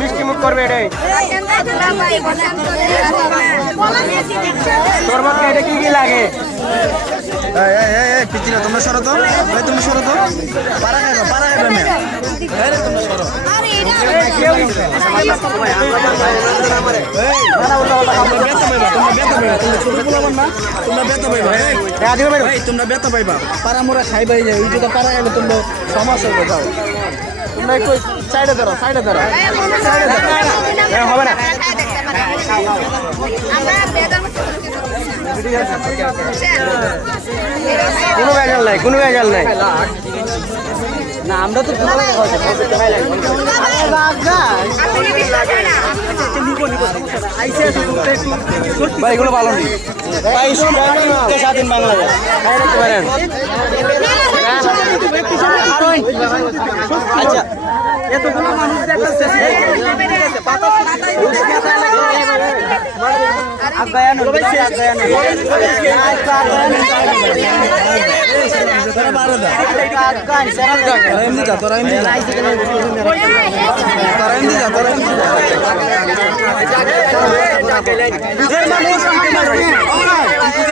মিষ্টি মুখ করবে এটাই তোর মধ্যে এটা কি কি লাগে পিছিয়ে তোমরা সরো তো ভাই তোমরা সরো তো পারা খাইবা তোমরা সরো তোমরা বেতা পাইবা পারা মোরা খাইবাই যায় ওই যদি পারা খাইলে তোমরা সমস্যা হবে যাও তোমরা একটু সাইডে ধরো হবে না কোনো ভেজাল নাই না আমরা তো ভাই এগুলো ভালো নেই স্বাধীন বাংলাদেশ আচ্ছা এতগুলো মানুষ তোরা